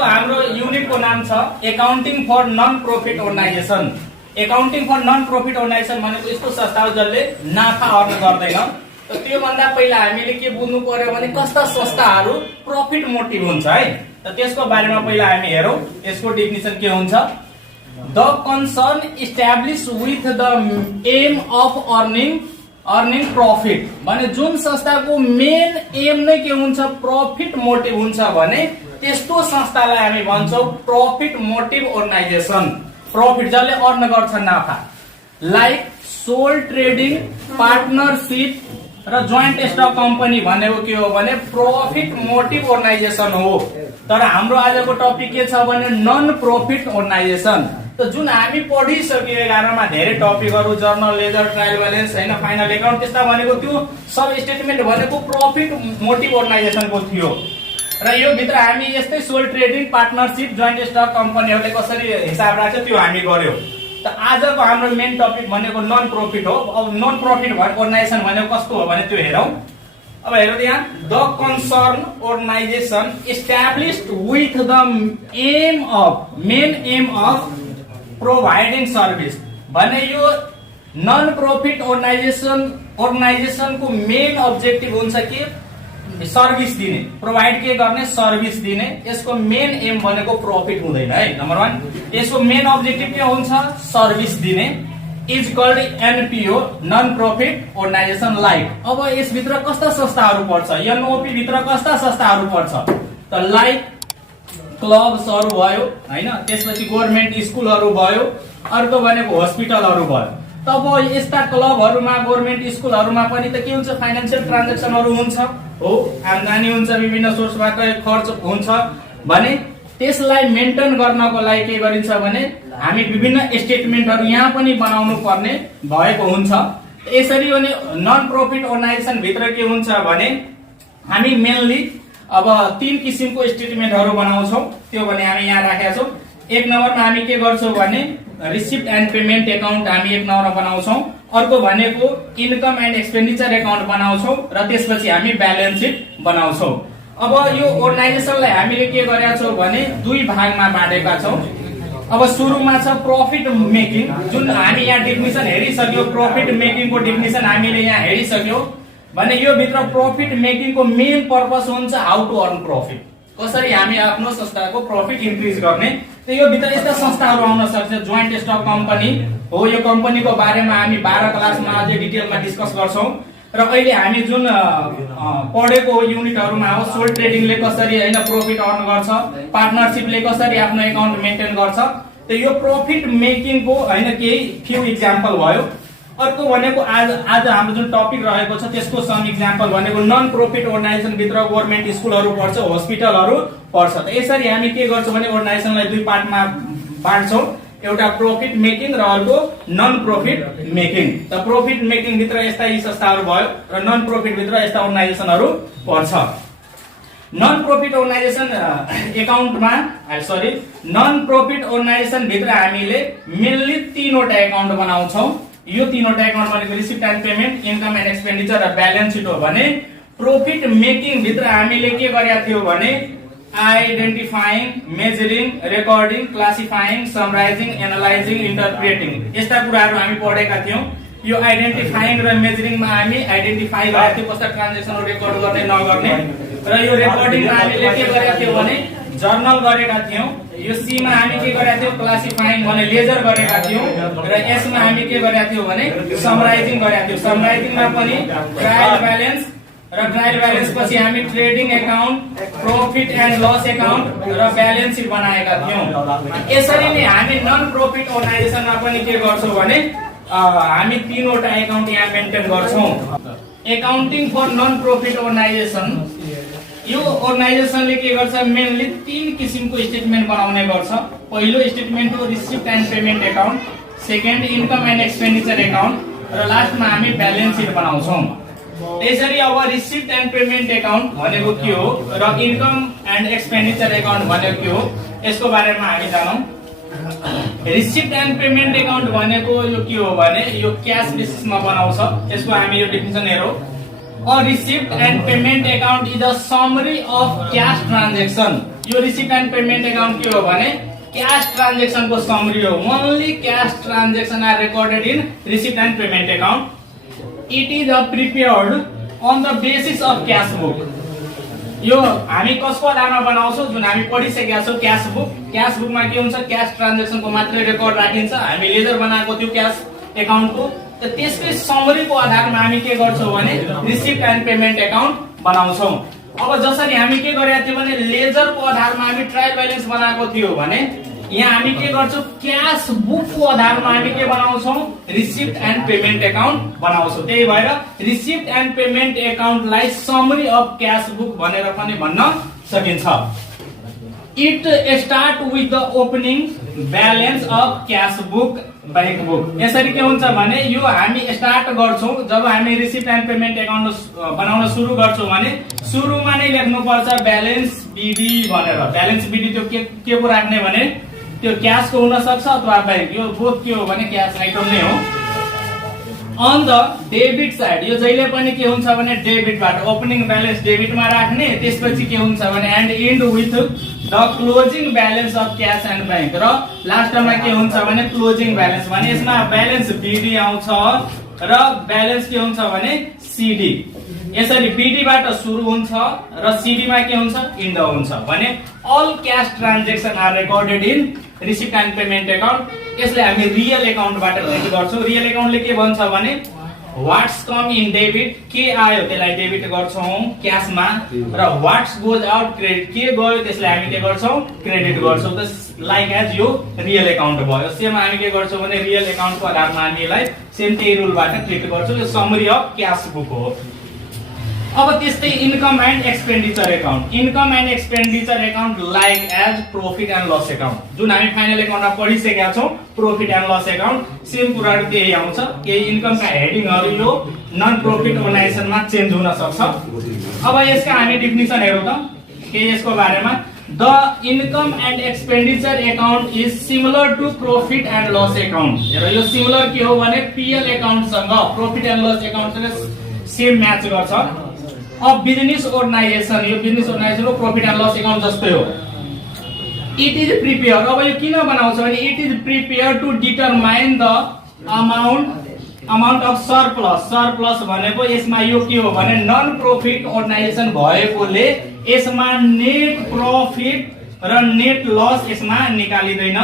हाम्रो युनिटको नाम छ accounting for non profit organisation. Accounting for non profit organisation भनेको यस्तो संस्था हो जसले नाफा अर्न गर्दैन। त्यो भन्दा पहिला हामीले के बुझ्नु पर्यो भने कस्ता संस्थाहरू प्रॉफिट मोटिभ हुन्छ है। त त्यसको बारेमा पहिला हामी हेरौं। यसको डेफिनिसन के हुन्छ? The concern establish with the aim of earning profit भने जुन संस्थाको मेन एम नै के हुन्छ? प्रॉफिट मोटिभ हुन्छ भने त्यस्तो संस्थालाई हामी भन्छौं प्रॉफिट मोटिभ अर्गनाइजेसन। प्रॉफिट जसले अर्न गर्छ नाफा, लाइक सोल ट्रेडिङ, पार्टनरशिप र जोइन्ट स्टक कम्पनी भनेको के हो भने प्रॉफिट मोटिभ अर्गनाइजेसन हो। तर हाम्रो आजको टपिक के छ भने नन प्रॉफिट अर्गनाइजेसन। त जुन हामी पढिसक्यो 11 मा धेरै टपिकहरु, जर्नल लेजर, ट्रायल ब्यालेन्स हैन, फाइनल अकाउन्ट, त्यस्ता भनेको त्यो सब स्टेटमेन्ट भनेको प्रॉफिट मोटिभ अर्गनाइजेसनको थियो। र यो भित्र हामी यस्तै sole trading, partnership, joint stock कम्पनीहरुले कसरी हिसाब राख्छ त्यो हामी गर्यौ। त आजको हाम्रो मेन टपिक भनेको नन प्रॉफिट हो। अब नन प्रॉफिट अर्गनाइजेसन भनेको कस्तो हो भने त्यो हेरौं। अब हेरौँ यहाँ, the concern organisation established with the main aim of providing service भने यो नन प्रॉफिट अर्गनाइजेसनको मेन अब्जेक्टिभ हुन्छ कि सर्भिस दिने, प्रोभाइड के गर्ने? सर्भिस दिने। यसको मेन एम भनेको प्रॉफिट हुँदैन है। नम्बर 1 यसको मेन अब्जेक्टिभ के हुन्छ? सर्भिस दिने। Is called NPO, non profit organisation like. अब यस भित्र कस्ता संस्थाहरू पर्छ? एनओपी भित्र कस्ता संस्थाहरू पर्छ? त लाइक क्लब्सहरू भयो हैन, त्यसपछि गभर्नमेन्ट स्कुलहरू भयो, अर्को भनेको हस्पिटलहरू भयो। तब यस्ता क्लबहरुमा, गभर्नमेन्ट स्कुलहरुमा पनि त के हुन्छ? फाइनान्शियल ट्रान्ज्याक्सनहरू हुन्छ हो, आम्दानी हुन्छ, विभिन्न सोर्सबाट खर्च हुन्छ भने त्यसलाई मेन्टेन गर्नको लागि के गरिन्छ भने हामी विभिन्न स्टेटमेन्टहरू यहाँ पनि बनाउनु पर्ने भएको हुन्छ। यसरी भने नन प्रॉफिट अर्गनाइजेसन भित्र के हुन्छ भने हामी मेनली अब 3 किसिमको स्टेटमेन्टहरू बनाउँछौं। त्यो भने हामी यहाँ राखेका छौं। 1 नम्बरमा हामी के गर्छौं भने रिसिप्ट एन्ड पेमेन्ट एकाउन्ट हामी 1 नम्बरमा बनाउँछौं। अर्को भनेको इन्कम एन्ड एक्सपेन्डिचर एकाउन्ट बनाउँछौं र त्यसपछि हामी ब्यालेन्स सिट बनाउँछौं। अब यो अर्गनाइजेसनलाई हामीले के गरेका छौं भने 2 भागमा बाँडेका छौं। अब सुरुमा छ प्रॉफिट मेकिङ, जुन हामी यहाँ डेफिनिसन हेरिसक्यो। प्रॉफिट मेकिङको डेफिनिसन हामीले यहाँ हेरिसक्यो भने यो भित्र प्रॉफिट मेकिङको मेन पर्पस हुन्छ हाउ टु अर्न प्रॉफिट, कसरी हामी आफ्नो संस्थाको प्रॉफिट इन्क्रिज गर्ने। त यो भित्र यस्ता संस्थाहरू आउन सक्छ। जोइन्ट स्टक कम्पनी हो, यो कम्पनीको बारेमा हामी 12 क्लासमा अझै डिटेलमा डिस्कस गर्छौं। र अहिले हामी जुन पढेको युनिटहरुमा हो, सोल ट्रेडिङले कसरी हैन प्रॉफिट अर्न गर्छ, पार्टनरशिपले कसरी आफ्नो अकाउन्ट मेन्टेन गर्छ। त यो प्रॉफिट मेकिङको हैन केही फ्यु इक्जाम्पल भयो। अर्को भनेको आज हाम्रो जुन टपिक रहेको छ त्यसको सम इक्जाम्पल भनेको नन प्रॉफिट अर्गनाइजेसन भित्र गभर्नमेन्ट स्कुलहरु पर्छ, हस्पिटलहरु पर्छ। त यसरी हामी के गर्छौं भने अर्गनाइजेसनलाई 2 पार्टमा बाँड्छौं। एउटा प्रॉफिट मेकिङ र अर्को नन प्रॉफिट मेकिङ। त प्रॉफिट मेकिङ भित्र यस्ता यी संस्थाहरू भयो र नन प्रॉफिट भित्र यस्ता अर्गनाइजेसनहरू पर्छ। नन प्रॉफिट अर्गनाइजेसन एकाउन्टमा नन प्रॉफिट अर्गनाइजेसन भित्र हामीले मेनली 3 वटा एकाउन्ट बनाउँछौं। यो 3 वटा एकाउन्ट भनेको receipt and payment, income and expenditure र ब्यालेन्स सिट हो भने प्रॉफिट मेकिङ भित्र हामीले के गरेका थियौ भने identifying, measuring, recording, क्लासिफाइङ, समराइजिङ, analysing, interpreting यस्ता कुराहरू हामी पढेका थियौं। यो आइडेन्टिफाइङ र मेजरिङमा हामी आइडेन्टिफाई गरेका थियौं कस्ता ट्रान्ज्याक्सनहरू रेकर्ड गर्ने नगर्ने, र यो रेकर्डिङमा हामीले के गरेका थियौं भने जर्नल गरेका थियौं। यो सी मा हामी के गरेका थियौं? क्लासिफाइङ भने लेजर गरेका थियौं। र एस मा हामी के गरेका थियौं भने समराइजिङ गरेका थियौं। समराइजिङमा पनि ट्रायल ब्यालेन्स र ट्रायल ब्यालेन्स पछि हामी trading account, profit and loss account र ब्यालेन्स सिट बनाएका थियौं। यसरी नै हामी नन प्रॉफिट अर्गनाइजेसनमा पनि के गर्छौं भने हामी 3 वटा एकाउन्ट यहाँ मेन्टेन गर्छौं। Accounting for non profit organisation, यो अर्गनाइजेसनले के गर्छ? मेनली 3 किसिमको स्टेटमेन्ट बनाउने गर्छ। पहिलो स्टेटमेन्ट हो receipt and payment account, second income and expenditure account र लास्टमा हामी ब्यालेन्स सिट बनाउँछौं। त्यसरी अब रिसिप्ट एन्ड पेमेन्ट एकाउन्ट भनेको के हो र इन्कम एन्ड एक्सपेन्डिचर एकाउन्ट भनेको के हो यसको बारेमा हामी जानौं। रिसिप्ट एन्ड पेमेन्ट एकाउन्ट भनेको यो के हो भने यो क्याश बेसिसमा बनाउँछ। यसको हामी यो डेफिनिसन हेरौं। A receipt and payment account is a summary of cash transaction यो रिसिप्ट एन्ड पेमेन्ट एकाउन्ट के हो भने क्याश ट्रान्जेक्सन को समरी हो। Only cash transaction are recorded in receipt and payment account. It is prepared on the basis of cash book. यो हामी कसको आधारमा बनाउँछौं? जुन हामी पढिसकेका छौं क्याश बुक। क्याश बुकमा के हुन्छ? क्याश ट्रान्जेक्सन को मात्रै रेकर्ड राखिन्छ। हामी लेजर बनाएको थियो क्याश एकाउन्ट को, त्यसकै समरी को आधारमा हामी के गर्छौं भने रिसिप्ट एन्ड पेमेन्ट एकाउन्ट बनाउँछौं। अब जसरी हामी के गरेका थियौं भने लेजर को आधारमा हामी ट्रायल ब्यालेन्स बनाएको थियो भने यहाँ हामी के गर्छौं? क्याश बुक को आधारमा हामी के बनाउँछौं? रिसिप्ट एन्ड पेमेन्ट एकाउन्ट बनाउँछौं। त्यही भएर रिसिप्ट एन्ड पेमेन्ट एकाउन्टलाई समरी अफ क्याश बुक भनेर पनि भन्न सकिन्छ। It start with the opening balance of cash book bank book. यसरी के हुन्छ भने यो हामी स्टार्ट गर्छौं जब हामी रिसिप्ट एन्ड पेमेन्ट एकाउन्ट बनाउन सुरु गर्छौं भने सुरुमा नै लेख्नु पर्छ ब्यालेन्स बीडी भनेर। ब्यालेन्स बीडी त्यो के को राख्ने भने त्यो क्याश को हुन सक्छ अथवा बैंक, यो बोथ के हो भने क्याश आइटम नै हो। अन द डेबिट साइड यो जहिले पनि के हुन्छ भने डेबिटबाट ओपनिङ ब्यालेन्स डेबिटमा राख्ने, त्यसपछि के हुन्छ भने and end with the closing balance of cash and bank, र लास्टमा के हुन्छ भने क्लोजिङ ब्यालेन्स भने यसमा ब्यालेन्स बीडी आउँछ र ब्यालेन्स के हुन्छ भने सीडी। यसरी बीडी बाट सुरु हुन्छ र सीडी मा के हुन्छ? इन्ड हुन्छ भने all cash transaction are recorded in receipt and payment account. यसलाई हामी रियल एकाउन्टबाट ट्रिट गर्छौं। रियल एकाउन्टले के भन्छ भने व्हाट्स कम इन डेबिट, के आयो त्यसलाई डेबिट गर्छौं क्याशमा, र व्हाट्स गोज आउट क्रेडिट, के गयो त्यसलाई हामी के गर्छौं? क्रेडिट गर्छौं। त लाइक एज यो रियल एकाउन्ट भयो। सेम हामी के गर्छौं भने रियल एकाउन्टको आधारमा हामी यसलाई सेम त्यही रुलबाट ट्रिट गर्छौं। यो समरी अफ क्याश बुक हो। अब त्यस्तै income and expenditure account. Income and expenditure account like as profit and loss account, जुन हामी फाइनल एकाउन्टमा पढिसकेका छौं profit and loss account. Same कुराहरु त्यही आउँछ। केही इन्कमका हेडिङहरु यो नन प्रॉफिट अर्गनाइजेसनमा चेन्ज हुन सक्छ। अब यसका हामी डेफिनिसन हेरौँ त के यसको बारेमा। The income and expenditure account is similar to profit and loss account. हेर यो सिमिलर के हो भने पीएल एकाउन्टसँग प्रॉफिट एन्ड लस एकाउन्टसँग सेम म्याच गर्छ। अब बिजनेस अर्गनाइजेसन, यो बिजनेस अर्गनाइजेसनको प्रॉफिट एन्ड लस एकाउन्ट जस्तै हो। इट इज प्रिपेयर, अब यो किन बनाउँछ भने it is prepare to determine the amount of surplus. Surplus भनेको यसमा यो के हो भने नन प्रॉफिट अर्गनाइजेसन भएकोले यसमा नेट प्रॉफिट र नेट लस यसमा निकालिदैन।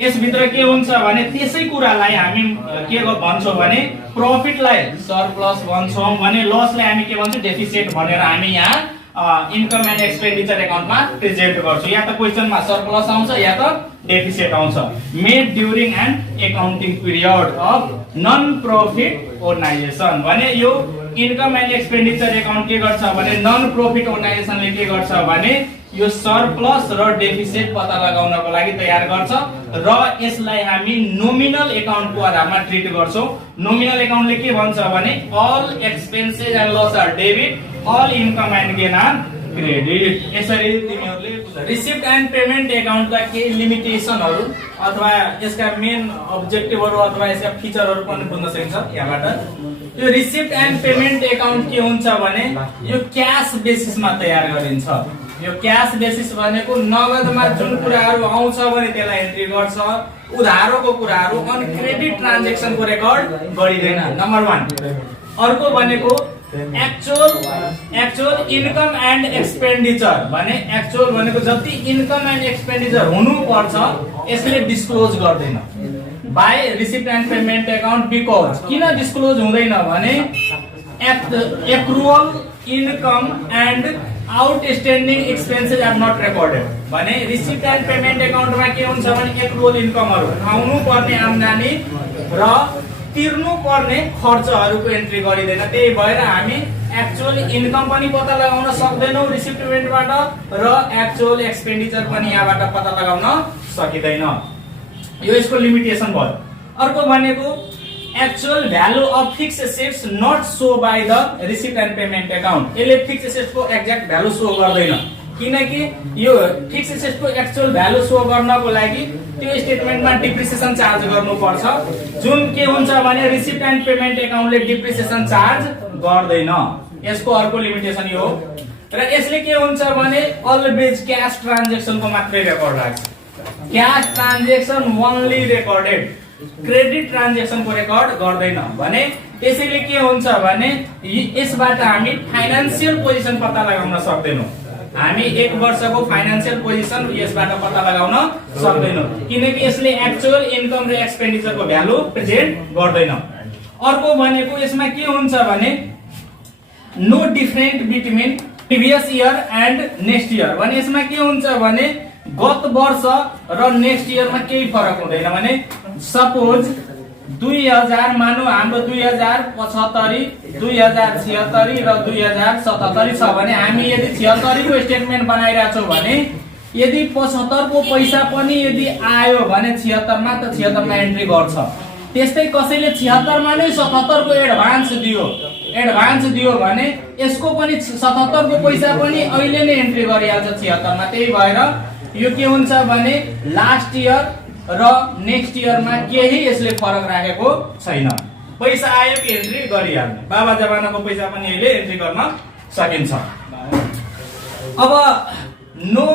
यसभित्र के हुन्छ भने त्यसै कुरालाई हामी के भन्छौं भने प्रॉफिटलाई सरप्लस भन्छौं भने लसलाई हामी के भन्छौं? डेफिसिट भनेर हामी यहाँ इन्कम एन्ड एक्सपेन्डिचर एकाउन्टमा प्रेजेन्ट गर्छौं। या त क्वेशनमा सरप्लस आउँछ या त डेफिसिट आउँछ। Made during an accounting period of non profit organisation भने यो इन्कम एन्ड एक्सपेन्डिचर एकाउन्ट के गर्छ भने नन प्रॉफिट अर्गनाइजेसनले के गर्छ भने यो सरप्लस र डेफिसिट पत्ता लगाउनको लागि तयार गर्छ र यसलाई हामी नोमिनल एकाउन्टको आधारमा ट्रिट गर्छौं। नोमिनल एकाउन्टले के भन्छ भने all expenses and loss are debit, all income and gain are credit. यसरी तिमीहरुले रिसिप्ट एन्ड पेमेन्ट एकाउन्टका केही लिमिटेसनहरु अथवा यसका मेन अब्जेक्टिभहरु अथवा यसका फिचरहरु पनि बुझ्न सकिन्छ यहाँबाट। यो रिसिप्ट एन्ड पेमेन्ट एकाउन्ट के हुन्छ भने यो क्याश बेसिसमा तयार गरिन्छ। यो क्याश बेसिस भनेको नगदमा जुन कुराहरु आउँछ भने त्यसलाई एन्ट्री गर्छ, उधारोको कुराहरु अनि क्रेडिट ट्रान्जेक्सनको रेकर्ड गरिदैन। नम्बर 1। अर्को भनेको एक्चुअल इन्कम एन्ड एक्सपेन्डिचर भने एक्चुअल भनेको जति इन्कम एन्ड एक्सपेन्डिचर हुनु पर्छ यसले डिस्क्लोज गर्दैन by receipt and payment account. Because किन डिस्क्लोज हुँदैन भने accrual income and outstanding expenses are not recorded भने रिसिप्ट एन्ड पेमेन्ट एकाउन्टमा के हुन्छ भने एक्रुअल इन्कमहरु आउनु पर्ने आम्दानी र तिर्नु पर्ने खर्चहरुको एन्ट्री गरिदैन। त्यही भएर हामी एक्चुअल इन्कम पनि पत्ता लगाउन सक्दैनौं रिसिप्ट पेमेन्टबाट र एक्चुअल एक्सपेन्डिचर पनि यहाँबाट पत्ता लगाउन सकिदैन। यो यसको लिमिटेसन भयो। अर्को भनेको actual value of fix assets not show by the receipt and payment account. यसले फिक्स एसेट्सको एक्ज्याक्ट भ्यालु शो गर्दैन किनकि यो फिक्स एसेट्सको एक्चुअल भ्यालु शो गर्नको लागि त्यो स्टेटमेन्टमा डिप्रिसिएसन चार्ज गर्नुपर्छ, जुन के हुन्छ भने रिसिप्ट एन्ड पेमेन्ट एकाउन्टले डिप्रिसिएसन चार्ज गर्दैन। यसको अर्को लिमिटेसन यो हो। र यसले के हुन्छ भने अलवेज क्याश ट्रान्ज्याक्सनको मात्रै रेकर्ड राख्छ। Cash transaction only recorded, credit ट्रान्ज्याक्सनको रेकर्ड गर्दैन भने त्यसैले के हुन्छ भने यसबाट हामी फाइनान्शियल पोजिसन पत्ता लगाउन सक्दैनौँ। हामी एक वर्षको फाइनान्शियल पोजिसन यसबाट पत्ता लगाउन सक्दैनौँ किनकि यसले एक्चुअल इन्कम र एक्सपेन्डिचरको भ्यालु प्रेजेन्ट गर्दैन। अर्को भनेको यसमा के हुन्छ भने no different between previous year and next year भने यसमा के हुन्छ भने गत वर्ष र नेक्स्ट इयरमा केही फरक हुँदैन। भने सपोज 2000 मानौ हाम्रो 2075, 2076 र 2077 छ भने हामी यदि 76 को स्टेटमेन्ट बनाइरहेको छौं भने यदि 75 को पैसा पनि यदि आयो भने 76 मा त 76 मा एन्ट्री गर्छ। त्यस्तै कसैले 76 मा नै 77 को एडभान्स दियो भने यसको पनि 77 को पैसा पनि अहिले नै एन्ट्री गरिहाल्छ 76 मा। त्यही भएर यो के हुन्छ भने लास्ट इयर र नेक्स्ट इयरमा केही यसले फरक राखेको छैन। पैसा आयो कि एन्ट्री गरिहाल्ने, बाबा जमानाको पैसा पनि अहिले एन्ट्री गर्न सकिन्छ। अब no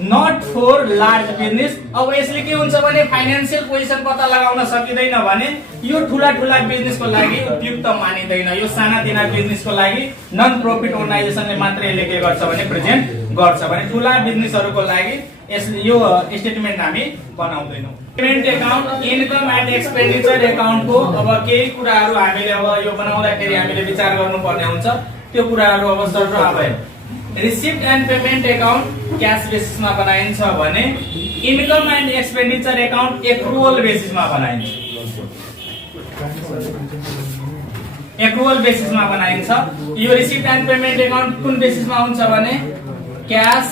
not for large business, अब यसले के हुन्छ भने फाइनान्शियल पोजिसन पत्ता लगाउन सकिँदैन भने यो ठूला बिजनेसको लागि उपयुक्त मानिँदैन। यो सानातिना बिजनेसको लागि नन प्रफिट अर्गनाइजेसनले मात्र यसले के गर्छ भने प्रेजेन्ट गर्छ भने ठूला बिजनेसहरुको लागि यसले यो स्टेटमेन्ट हामी बनाउँदैनौँ। Payment account, income and expenditure एकाउन्टको अब केही कुराहरु हामीले अब यो बनाउँदाखेरि हामीले विचार गर्नुपर्ने हुन्छ। त्यो कुराहरु अब सर्वप्रथम भयो receipt and payment account cash बेसिसमा बनाइन्छ भने income and expenditure account accrual बेसिसमा बनाइन्छ। एक्रुअल बेसिसमा बनाइन्छ। यो रिसिप्ट एन्ड पेमेन्ट एकाउन्ट कुन बेसिसमा हुन्छ भने क्याश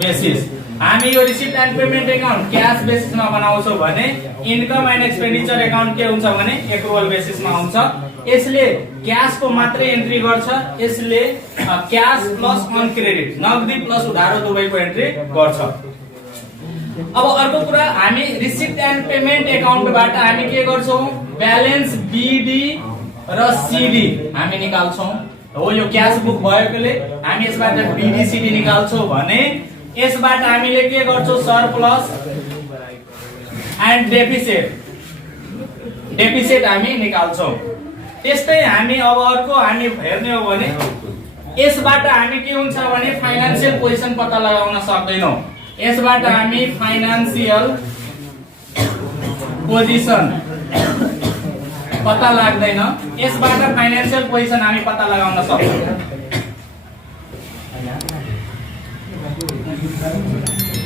बेसिस। हामी यो receipt and payment account cash बेसिसमा बनाउँछौं भने इन्कम एन्ड एक्सपेन्डिचर एकाउन्ट के हुन्छ भने एक्रुअल बेसिसमा हुन्छ। यसले क्याश को मात्रै एन्ट्री गर्छ। यसले क्याश प्लस अन क्रेडिट, नगदी प्लस उधारो दुवैको एन्ट्री गर्छ। अब अर्को कुरा हामी रिसिप्ट एन्ड पेमेन्ट एकाउन्टबाट हामी के गर्छौं ब्यालेन्स बीडी र सीडी हामी निकाल्छौं। हो यो क्याश बुक भएकोले हामी यसबाट बीडी सीडी निकाल्छौं भने यसबाट हामीले के गर्छौं सरप्लस एन्ड डेफिसिट हामी निकाल्छौं। त्यस्तै हामी अब अर्को हामी हेर्ने हो भने यसबाट हामी के हुन्छ भने फाइनान्शियल पोजिसन पत्ता लगाउन सक्दैनौं। यसबाट हामी फाइनान्शियल पोजिसन पत्ता लाग्दैन। यसबाट फाइनान्शियल पोजिसन हामी पत्ता लगाउन सक्दैनौं।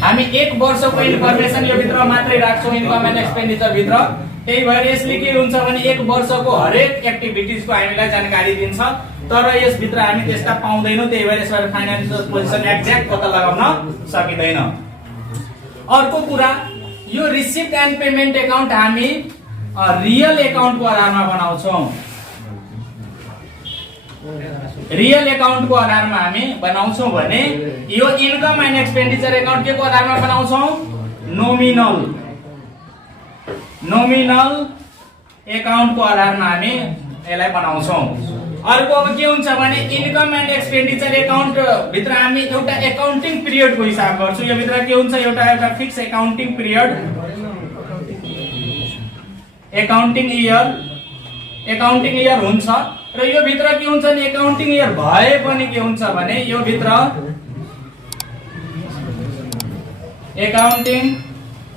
हामी एक वर्षको इन्फर्मेसन यो भित्र मात्रै राख्छौं इन्कम एन्ड एक्सपेन्डिचर भित्र। त्यही भएर यसले के हुन्छ भने एक वर्षको हरेक एक्टिभिटिजको हामीलाई जानकारी दिन्छ तर यस भित्र हामी त्यस्ता पाउँदैनौं। त्यही भएर यसबाट फाइनान्शियल पोजिसन एक्ज्याक्ट पत्ता लगाउन सकिदैन। अर्को कुरा यो रिसिप्ट एन्ड पेमेन्ट एकाउन्ट हामी रियल एकाउन्टको आधारमा बनाउँछौं। रियल एकाउन्टको आधारमा हामी बनाउँछौं भने यो इन्कम एन्ड एक्सपेन्डिचर एकाउन्ट के को आधारमा बनाउँछौं नोमिनल एकाउन्टको आधारमा हामी यसलाई बनाउँछौं। अर्को अब के हुन्छ भने इन्कम एन्ड एक्सपेन्डिचर एकाउन्ट भित्र हामी एउटा एकाउन्टिङ पिरियडको हिसाब गर्छौं। यो भित्र के हुन्छ एउटा fix accounting period, accounting year हुन्छ र यो भित्र के हुन्छ भने एकाउन्टिङ इयर भए पनि के हुन्छ भने यो भित्र एकाउन्टिङ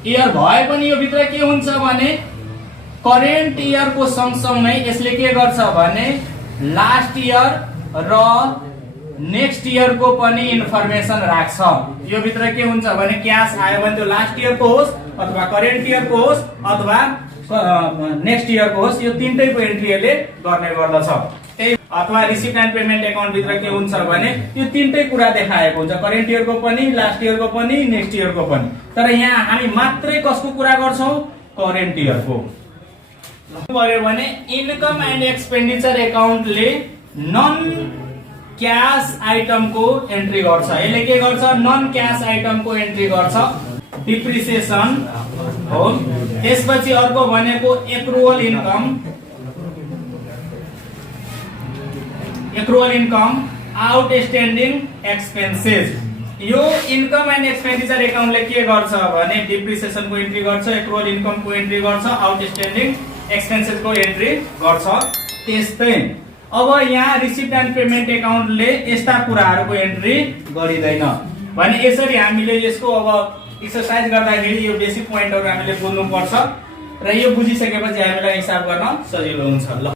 इयर भए पनि यो भित्र के हुन्छ भने करेन्ट इयर को सँगसँगै यसले के गर्छ भने लास्ट इयर र नेक्स्ट इयर को पनि इन्फर्मेसन राख्छ। यो भित्र के हुन्छ भने क्याश आयो भने त्यो लास्ट इयर को होस् अथवा करेन्ट इयर को होस् अथवा नेक्स्ट इयर को होस् यो तीनटैको एन्ट्री यसले गर्ने गर्दछ। त्यही अथवा रिसिप्ट एन्ड पेमेन्ट एकाउन्ट भित्र के हुन्छ भने यो तीनटै कुरा देखाएको हुन्छ करेन्ट इयर को पनि लास्ट इयर को पनि नेक्स्ट इयर को पनि। तर यहाँ हामी मात्रै कसको कुरा गर्छौं करेन्ट इयर को। भयो भने इन्कम एन्ड एक्सपेन्डिचर एकाउन्टले नन क्याश आइटम को एन्ट्री गर्छ। यसले के गर्छ नन क्याश आइटम को एन्ट्री गर्छ डिप्रिसिएसन हो। त्यसपछि अर्को भनेको एक्रुअल इन्कम आउटस्ट्यान्डिङ एक्सपेन्सेस। यो इन्कम एन्ड एक्सपेन्डिचर एकाउन्टले के गर्छ भने डिप्रिसिएसनको एन्ट्री गर्छ, एक्रुअल इन्कमको एन्ट्री गर्छ, आउटस्ट्यान्डिङ एक्सपेन्सेसको एन्ट्री गर्छ। त्यस्तै अब यहाँ रिसिप्ट एन्ड पेमेन्ट एकाउन्टले यस्ता कुराहरूको एन्ट्री गरिदैन भने यसरी हामीले यसको अब एक्सरसाइज गर्दाखेरि यो बेसिक पोइन्टहरु हामीले बुझ्नु पर्छ र यो बुझिसकेपछि हामीलाई हिसाब गर्न सजिलो हुन्छ। ल